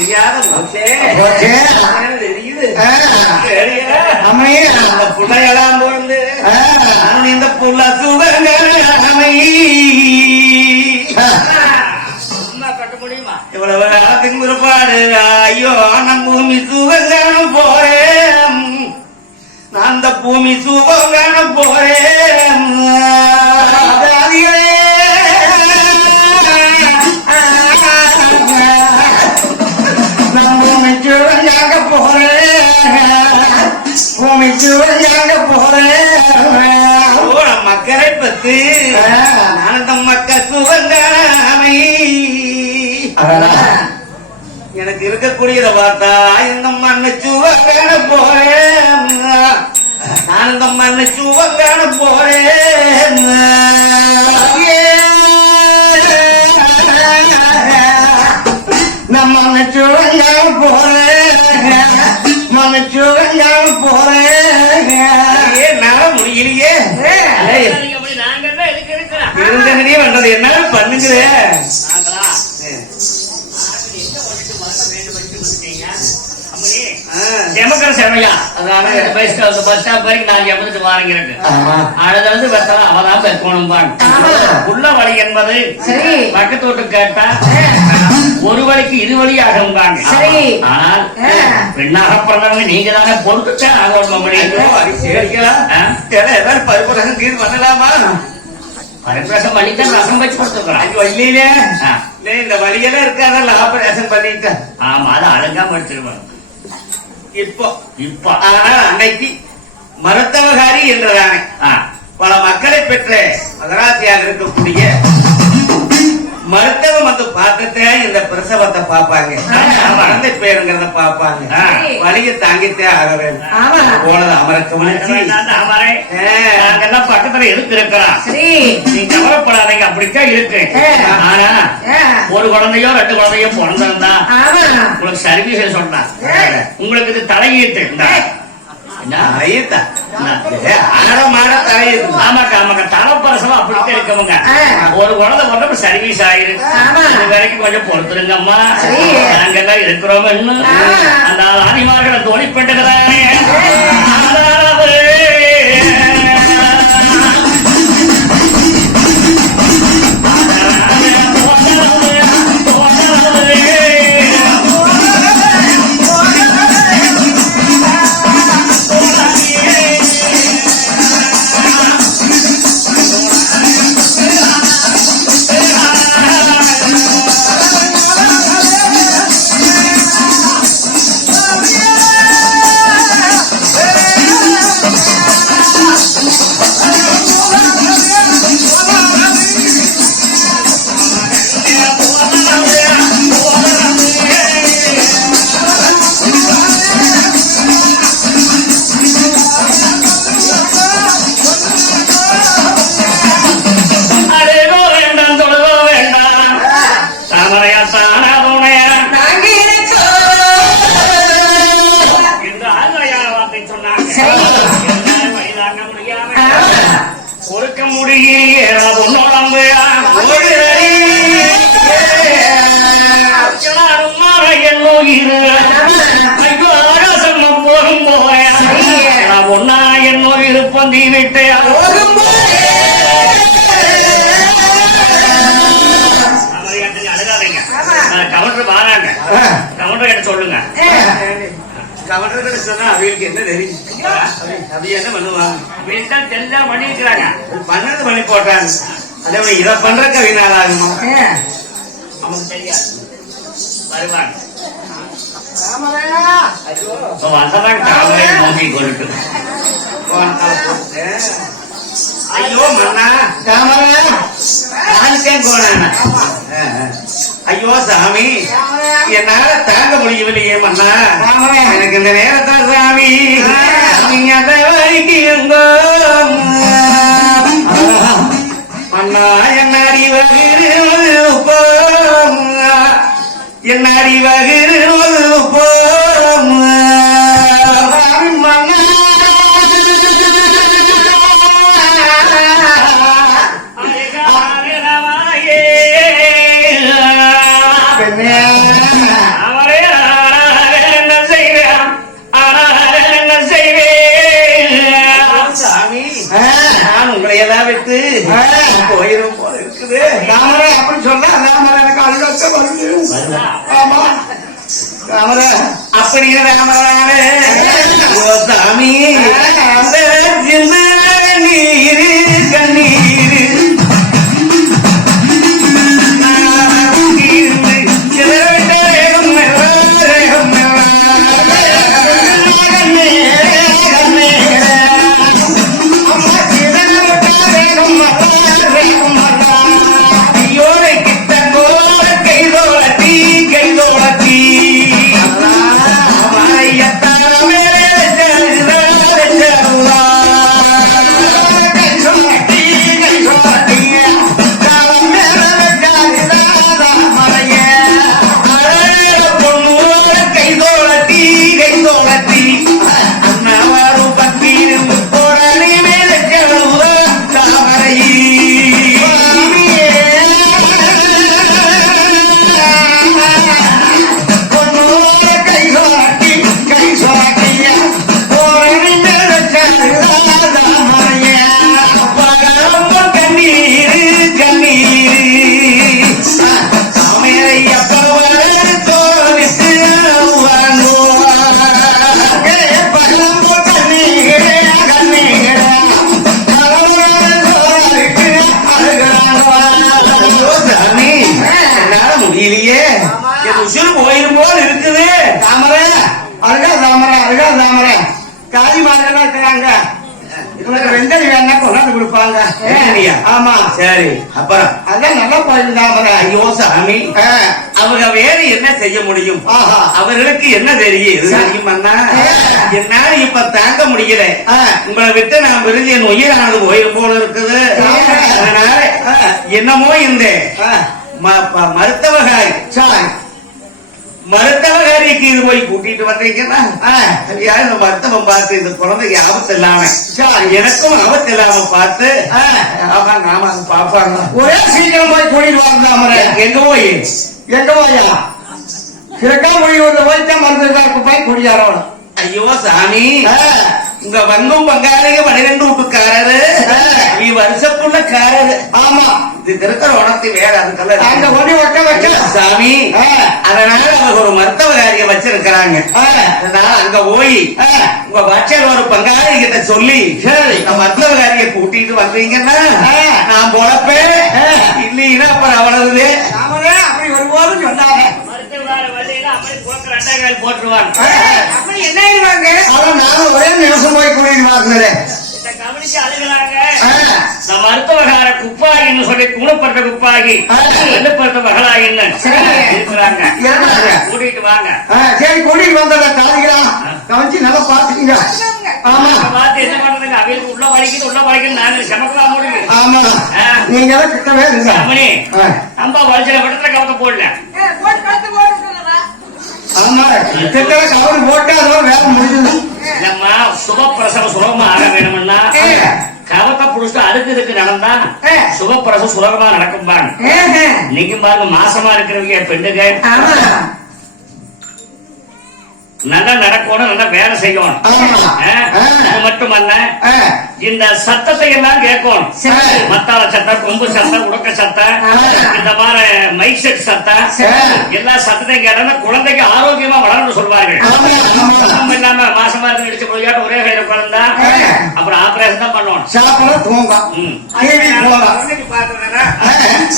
தெரியாத அந்த புள்ளையெல்லாம். நான் இந்த புள்ள முடியுமா இவ்வளவு காலத்துக்கு பிற்பாடு ஐயோ நான் பூமி சுகங்கான போறேன் நான் அந்த பூமி சுகங்கான போறேன் எனக்கு இருக்கக்கூடியத பார்த்தா இந்த மண்ணு சுவங்கான போறேன் நான் இந்த மண்ணு சுவங்கான போறேன் நம்ம மண்ணு சுவங்கான போறேன் மண்ணு சுவங்கான போறேன் என்னால முடியலையே. இருந்தங்கடியே வந்தது. என்ன பண்ணுங்குதே ஆ. ஜெமக்கர சேவையா அதாவது வயசுல வந்து பஸ் ஸ்டாப் வரைக்கும் நான் வாங்கிருக்கு அவதான் பெற்கணும் பான் உள்ள வழி என்பது சரி. பக்கத்து வீட்டு கேட்டா ஒரு வழிக்கு இரு வழி ஆகும்பாங்க சரி. ஆனால். பெண்ணாக பிறந்தவங்க நீங்க தானே அது சரிங்களா? ஏன்னா, ஏதாவது பருப்பு ரசம் கீது பண்ணலாமா பரிபிரசம் பண்ணித்தான் ரசம் வச்சு கொடுத்துருக்கோம் ஐயோ, இல்லையிலே. ஆ. இல்லை, இந்த வழியெல்லாம் இருக்காதல்ல ஆபரேஷன் பண்ணிட்டேன் ஆமா அது அழகாம எடுத்துருவோம் இப்போ இப்ப ஆனா அன்னைக்கு மருத்துவகாரி என்றதானே பல மக்களை பெற்ற மதராசியாக இருக்கக்கூடிய மருத்துவம் வந்து பார்த்துட்டே இந்த பிரசவத்தை பார்ப்பாங்க. குழந்தை பேருங்கிறத பார்ப்பாங்க. ஆ. வலிய தாங்கித்தே ஆக வேண்டும். போனது அமரக்கவனிச்சு பக்கத்துல இருக்கு இருக்கிறோம். சரி. நீ கவலைப்படாதீங்க அப்படித்தான் இருக்கு. ஆனா. ஒரு குழந்தையோ ரெண்டு குழந்தையோ பிறந்திருந்தா உங்களுக்கு சர்வீஸ் சொன்னான். ஆ. உங்களுக்கு இது தலையீட்டு. இந்தா. ஒரு குழந்தை கொண்டு சர்வீஸ் ஆயிரு ஆமா. இது வரைக்கும் கொஞ்சம் பொறுத்துருங்கம்மா. நாங்கெல்லாம் இருக்கிறோம் இன்னும். அந்த ஆதிமார்களை தோழி பெண்டுகிறானே என்னோ இருப்பந்தி விட்டு கவுண்டர் வாராங்க. கவுண்டர் கிட்ட சொல்லுங்க. கவர்னர் சொன்னா அவங்களுக்கு என்ன தெரியும்? என்ன பண்ணுவாங்க? வீட்டில் தெரிஞ்சா பண்ணிருக்கிறாங்க. பண்ணது பண்ணி போட்டாங்க. அதே மாதிரி இதை பண்ற கவினால் ஆகுமா அவங்க தெரியாது. வருவாங்க. ஐயோ. மன்னா. காமரா நானுக்கே போனேன்? ஐயோ சாமி. என்னால தாங்க முடியவில்லையே மன்னா. எனக்கு இந்த நேரத்துல சாமி. நீங்க அதை மன்னா என்ன போலம் அவரே என்ன செய்வேன் ஆனால் என்ன செய்வேன் சாமி நான் உங்களை எல்லாம் விட்டு போயிரும் போல இருக்குது. அப்படின்னு சொன்னா தாமரை எனக்கு அழுகத்த வருது ஆமா. தாமரை அப்படிங்கிற சின்ன நீரு. கொண்டாந்து கொடுப்பாங்க? ஆமா. சரி அப்புறம்? அதான் நல்ல தாமரை ஐயோ சாமி. அவங்க வேறு என்ன செய்ய முடியும்? அவர்களுக்கு என்ன தெரியும்? என்னால இப்ப தாங்க முடியல. உங்களை விட்டு நான் விருது என் உயிரானது உயிர் போல இருக்குது. அதனால என்னமோ இந்த ஆ, ம- மருத்துவகாரிக்கு இது போய் கூட்டிட்டு இந்த மருத்துவம் பார்த்து இந்த குழந்தைக்கு ஆபத்து இல்லாம. எனக்கும் ஆபத்து இல்லாம பார்த்து. ஆமாங்க ஆமாங்க பாப்பாங்க ஒரே சீக்கிரம் போய் கூட்டிட்டு வாங்க எங்க போய்? எங்க போயா சிறக்கா மொழி வந்து போய் தான் மருந்து போய் குடியாரோம் ஐயோ சாமி. உங்க வங்கும் பங்காளிக பனிரெண்டு வீட்டுக்காரரு. நீ வருஷப்புள்ளக்காரரு ஆமா இது திருக்கிற உணர்த்தி வேற அதுக்கெல்லாம் ஒண்ணு ஒட்ட வச்ச சாமி. அதனால அவங்க ஒரு மருத்துவகாரிய வச்சிருக்கிறாங்க ஆ. அதனால அங்க போய். உங்க பட்சர் ஒரு பங்காளி கிட்ட சொல்லி சரி. இந்த மருத்துவகாரிய கூட்டிட்டு வந்தீங்கன்னா. நான் பொழப்பேன். இல்லைன்னா அப்புறம் அவ்வளவு அப்படி ஒருபோதும் சொன்னாங்க மருத்துவ வழியில அப்படி போட்டு ரெண்டாம் கால் போட்டுருவாங்க அப்படி என்ன ஆயிடுவாங்க? அவன் நானும் ஒரே நிமிஷம் போய் கூட்டிட்டு வாங்கினேன் கவனிச்சு அழுகுறாங்க மருத்துவகார குப்பாயின்னு சொல்லி குணப்படுத்த குப்பாகி. வெள்ளப்படுத்த மகளாயின்னு. இருக்கிறாங்க. கூட்டிட்டு வாங்க. சரி கூட்டிட்டு வந்தத காலிக்கலாம் கவனிச்சு நல்லா பாத்துக்கீங்க ஆமா. பார்த்து என்ன பண்றதுங்க அவங்களுக்கு உள்ள வலிக்குது உள்ள வலிக்குது நாங்க சமக்கலாம் முடியும் ஆமா. நீங்க கிட்டவே இருங்க. ஆ. நம்ம வலிச்சல விடத்துல கவத்தை போடல. போட்டு விட்டுறதா? ஆமா கிட்ட கவர் போட்டு அதோட வேலை முடிஞ்சது நம்ம சுபப்பிரசவம் சுலபமா ஆக வேணும்னா. கவத்தை புடிச்சு அதுக்கு இதுக்கு நடந்தா. சுபப்பிரசவம் சுலபமா நடக்கும் பாருங்க. நீங்க பாருங்க மாசமா இருக்கிறவங்க பெண்ணுங்க. நல்லா நடக்கணும் நல்லா வேலை செய்யணும் மட்டுமல்ல. இந்த சத்தத்தை எல்லாம் கேட்கணும். மத்தாள சத்தம் கொம்பு சத்தம் உடக்க சத்தம். இந்த மாதிரி மைக் செட் சத்தம். எல்லா சத்தத்தையும் கேட்டா குழந்தைக்கு ஆரோக்கியமா வளரணும்னு சொல்வார்கள். நம்ம இல்லாம மாசமா இருந்து இடிச்ச போயாட்டு ஒரே கையில குழந்தா. அப்புறம் ஆபரேஷன் தான் பண்ணணும் சாப்பிட தூங்க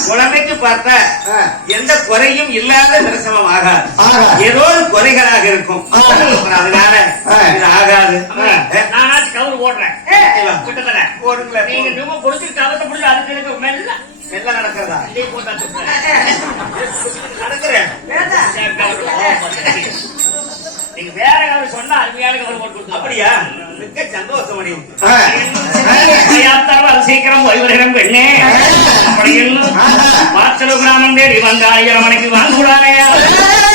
குழந்தைக்கு பார்த்தா. எந்த குறையும் இல்லாத பிரசவம் ஆகாது. ஏதோ ஒரு குறைகளாக இருக்கும். அதனால. இது ஆகாது. நானாச்சும் கவுரு கிட்டத்தட்ட. போடுங்களேன். நீங்க ரொம்ப புடிச்சு கவத்தை புடிச்சு அதுக்கு எனக்கு மெல்ல. மெல்ல நடக்கிறதா. நடக்கிறேன். நீங்க வேற கவுரு சொன்னா அருமையான கவுரு போட்டு அப்படியா? மிக்க சந்தோஷம் அடையும் சீக்கிரம் வருகிறேன் பெண்ணே மாச்சலு கிராமம் தேடி வந்தால் மணிக்கு வாங்க